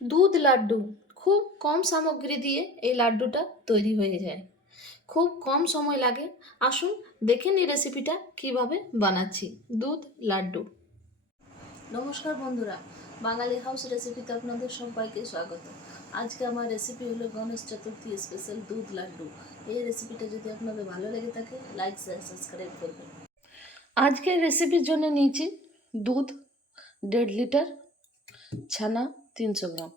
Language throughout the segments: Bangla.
দুধ লাড্ডু। খুব কম সামগ্রী দিয়ে এই লাড্ডুটা তৈরি হয়ে যায়। খুব কম সময় লাগে। আসুন দেখে নিই রেসিপিটা কীভাবে বানাচ্ছি দুধ লাড্ডু। নমস্কার বন্ধুরা বাঙালি হাউস রেসিপিতে আপনাদের সবাইকে স্বাগত। আজকে আমার রেসিপি হলো গণেশ চতুর্থী স্পেশাল দুধ লাড্ডু। এই রেসিপিটা যদি আপনাদের ভালো লেগে থাকে লাইক শেয়ার সাবস্ক্রাইব করবেন। আজকের রেসিপির জন্য নিয়েছি দুধ দেড় লিটার ছানা তিনশো গ্রাম।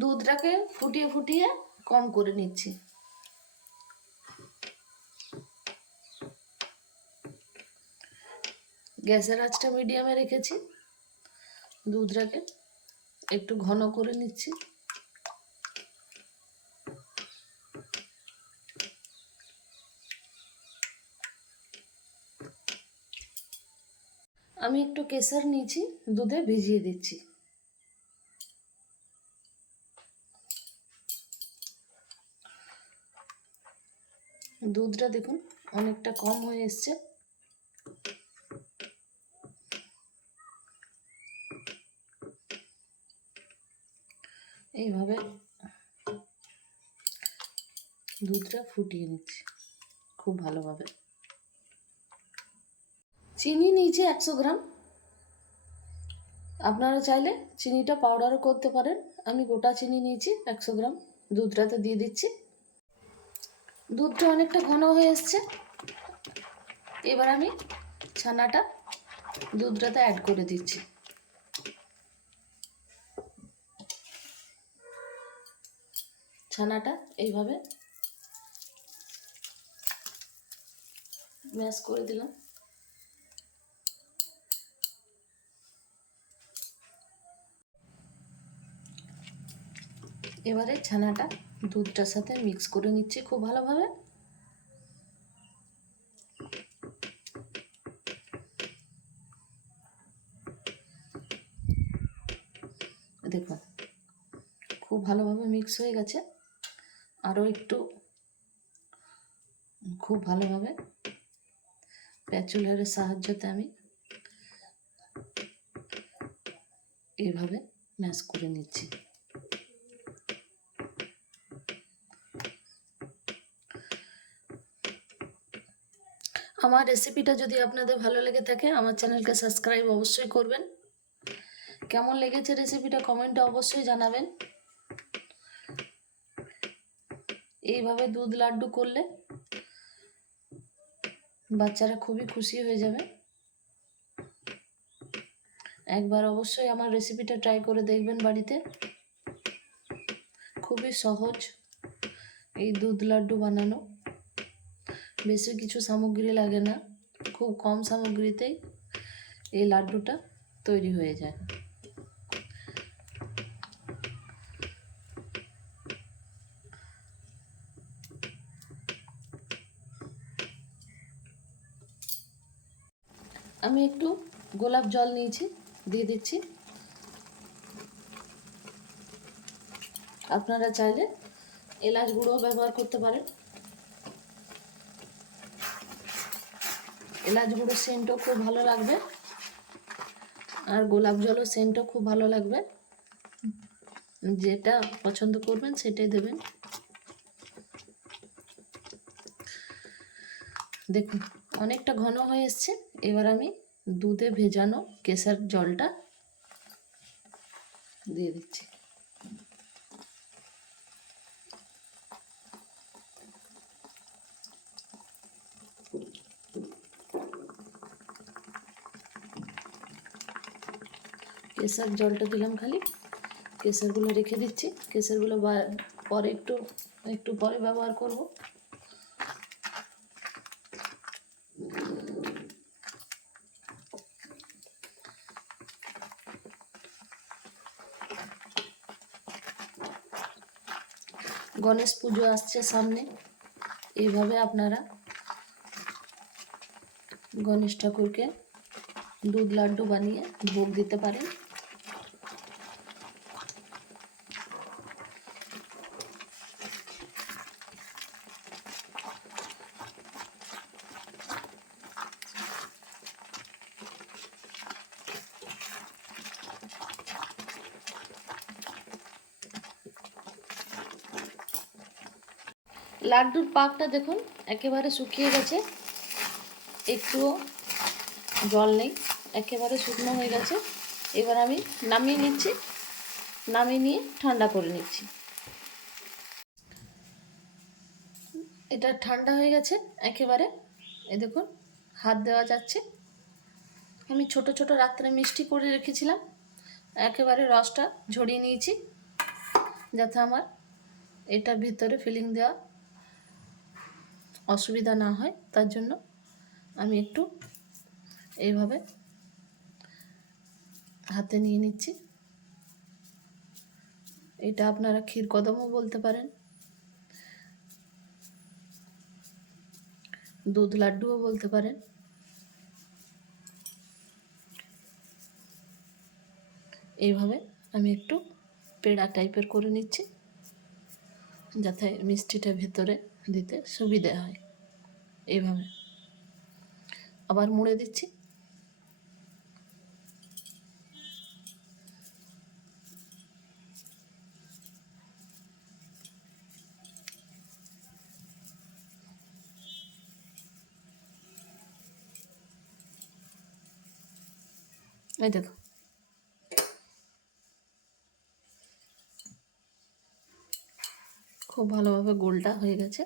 দুধটাকে ফুটিয়ে ফুটিয়ে কম করে নিচ্ছি। গ্যাসের আঁচটা মিডিয়ামে রেখেছি। দুধটাকে একটু ঘন করে নিচ্ছি। আমি একটু কেসার নিয়েছি, দুধে ভিজিয়ে দিচ্ছি। দুধটা দেখুন, অনেকটা কম হয়ে এসছে। এইভাবে দুধটা ফুটিয়ে নিচ্ছি, খুব ভালোভাবে। চিনি নিয়েছি একশো গ্রাম। আপনারা চাইলে চিনিটা পাউডারও করতে পারেন। আমি গোটা চিনি নিয়েছি একশো গ্রাম। দুধটাতে দিয়ে দিচ্ছি। দুধটা অনেকটা ঘন হয়ে এসছে। এবার আমি ছানাটা দুধটাতে অ্যাড করে দিচ্ছি। ছানাটা এইভাবে ম্যাশ করে দিলাম। এবারে ছানাটা দুধটার সাথে মিক্স করে নিচ্ছি খুব ভালোভাবে। দেখুন, খুব ভালোভাবে মিক্স হয়ে গেছে। আরও একটু, খুব ভালোভাবে প্যাচুলারের সাহায্যতে আমি এভাবে ম্যাশ করে নিচ্ছি। আমার রেসিপিটা যদি আপনাদের ভালো লেগে থাকে, আমার চ্যানেলকে সাবস্ক্রাইব অবশ্যই করবেন। কেমন লেগেছে রেসিপিটা কমেন্টে অবশ্যই জানাবেন। এইভাবে দুধ লাড্ডু করলে বাচ্চারা খুবই খুশি হয়ে যাবে। একবার অবশ্যই আমার রেসিপিটা ট্রাই করে দেখবেন বাড়িতে। খুবই সহজ এই দুধ লাড্ডু বানানো। বেশি কিছু সামগ্রী লাগে না, খুব কম সামগ্রীতেই এই লাড্ডুটা তৈরি হয়ে যায়। আমি একটু গোলাপ জল নিয়েছি, দিয়ে দিচ্ছি। আপনারা চাইলে এলাচ গুঁড়ো ব্যবহার করতে পারেন। এলাচ গুঁড়ো সেন্টও খুব ভালো লাগবে। আর গোলাপ জলও সেন্টও খুব ভালো লাগবে। যেটা পছন্দ করবেন সেটাই দেবেন। দেখুন, অনেকটা ঘন হয়ে এসছে। এবার আমি দুধে ভেজানো কেশার জলটা দিয়ে দিচ্ছি। কেশার জলটা দিলাম খালি। কেশারগুলো রেখে দিচ্ছি। কেশারগুলো পরে একটু একটু পরে ব্যবহার করব। গণেশ পুজো আসছে সামনে। এইভাবে আপনারা গণেশ ঠাকুরকে দুধ লাড্ডু বানিয়ে ভোগ দিতে পারেন। লাড্ডুর পাকটা দেখুন, একেবারে শুকিয়ে গেছে। একটুও জল নেই, একেবারে শুকনো হয়ে গেছে। এবার আমি নামিয়ে নিচ্ছি, নামিয়ে নিয়ে ঠান্ডা করে নিচ্ছি। এটা ঠান্ডা হয়ে গেছে, একেবারে। এ দেখুন, হাত দেওয়া যাচ্ছে। আমি ছোট ছোট রাত্রে মিষ্টি করে রেখেছিলাম, একেবারে রসটা ঝরিয়ে নিয়েছি, যাতে আমার এটা ভিতরে ফিলিং দেওয়া অসুবিধা না হয়, তার জন্য আমি একটু এইভাবে হাতে নিয়ে নিচ্ছি। এটা আপনারা ক্ষীর কদমও বলতে পারেন। দুধ লাড্ডুও বলতে পারেন। এইভাবে আমি একটু পেড়া টাইপের করে নিচ্ছি, যাতে মিষ্টিটা ভেতরে দিতে সুবিধে হয়। এইভাবে। আবার মুড়ে দিচ্ছি। এই দেখো। খুব ভালোভাবে গোলটা হয়ে গেছে।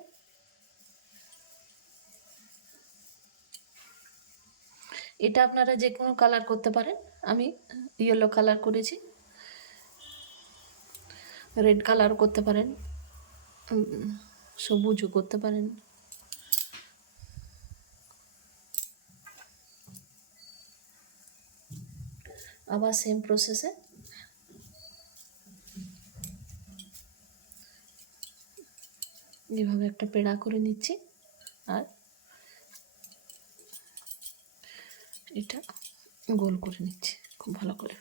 এটা আপনারা যে কোনো কালার করতে পারেন। আমি ইয়েলো কালার করেছি। রেড কালার করতে পারেন। সবুজও করতে পারেন। আবার সেম প্রসেসে এইভাবে একটা পেড়া করে নিচ্ছি। আর এটা গোল করে নিচ্ছি, খুব ভালো করে।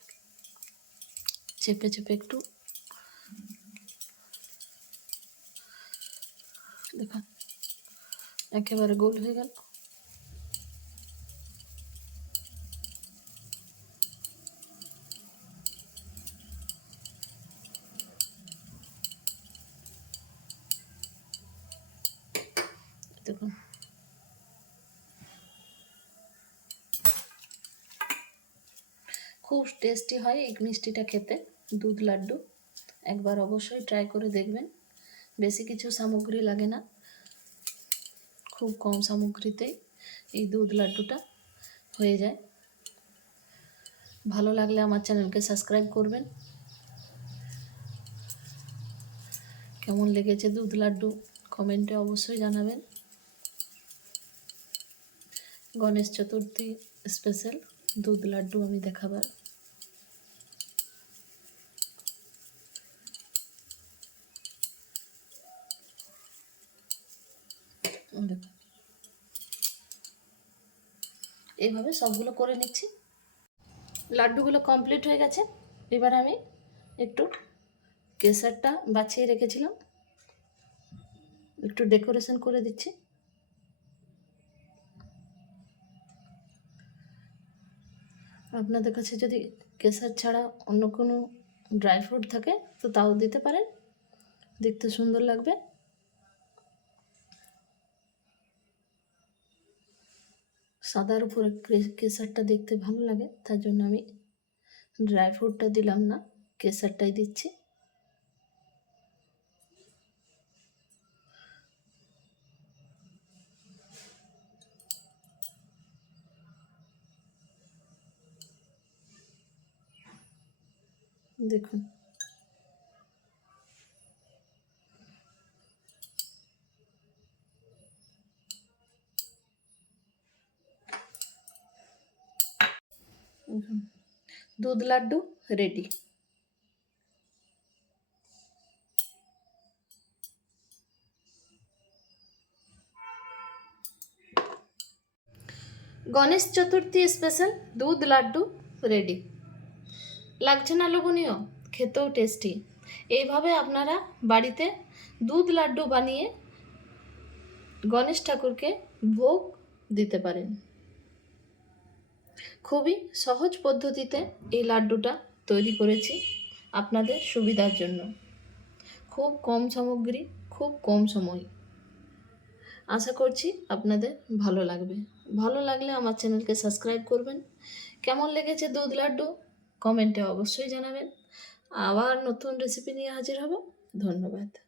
চেপে চেপে একটু। দেখুন একেবারে গোল হয়ে গেল। দেখুন খুব টেস্টি হয় এই মিষ্টিটা খেতে। দুধ, লাড্ডু, একবার অবশ্যই ট্রাই করে দেখবেন। বেশি কিছু সামগ্রী লাগে না। খুব কম সামগ্রীতেই এই দুধ, লাড্ডুটা হয়ে যায়। ভালো লাগলে আমার চ্যানেলকে সাবস্ক্রাইব করবেন। কেমন লেগেছে দুধ, লাড্ডু কমেন্টে অবশ্যই জানাবেন। গণেশ চতুর্থী স্পেশাল দুধ, লাড্ডু আমি দেখাবার দেখুন। এইভাবে সবগুলো করে নিচ্ছি। লাড্ডুগুলো কমপ্লিট হয়ে গেছে। এবার আমি একটু কেসারটা বাছিয়ে রেখেছিলাম। একটু ডেকোরেশন করে দিচ্ছি। আপনাদের কাছে যদি কেসার ছাড়া অন্য কোনো ড্রাই ফ্রুট থাকে, তো তাও দিতে পারেন। দেখতে সুন্দর লাগবে। সাদার উপরে কেসারটা দেখতে ভালো লাগে, তার জন্য আমি ড্রাই ফ্রুটটা দিলাম না কেসারটাই দিচ্ছি দেখুন। দুধ লাড্ডু রেডি গণেশ চতুর্থী স্পেশাল দুধ লাড্ডু রেডি লাগছে না লোভনীয়? খেতেও টেস্টি এইভাবে আপনারা বাড়িতে দুধ লাড্ডু বানিয়ে গণেশ ঠাকুরকে ভোগ দিতে পারেন। খুবই সহজ পদ্ধতিতে এই লাড্ডুটা তৈরি করেছি আপনাদের সুবিধার জন্য। খুব কম সামগ্রী, খুব কম সময়। আশা করছি আপনাদের ভালো লাগবে। ভালো লাগলে আমার চ্যানেলকে সাবস্ক্রাইব করবেন। কেমন লেগেছে দুধ লাড্ডু? কমেন্টে অবশ্যই জানাবেন। আবার নতুন রেসিপি নিয়ে হাজির হব। ধন্যবাদ।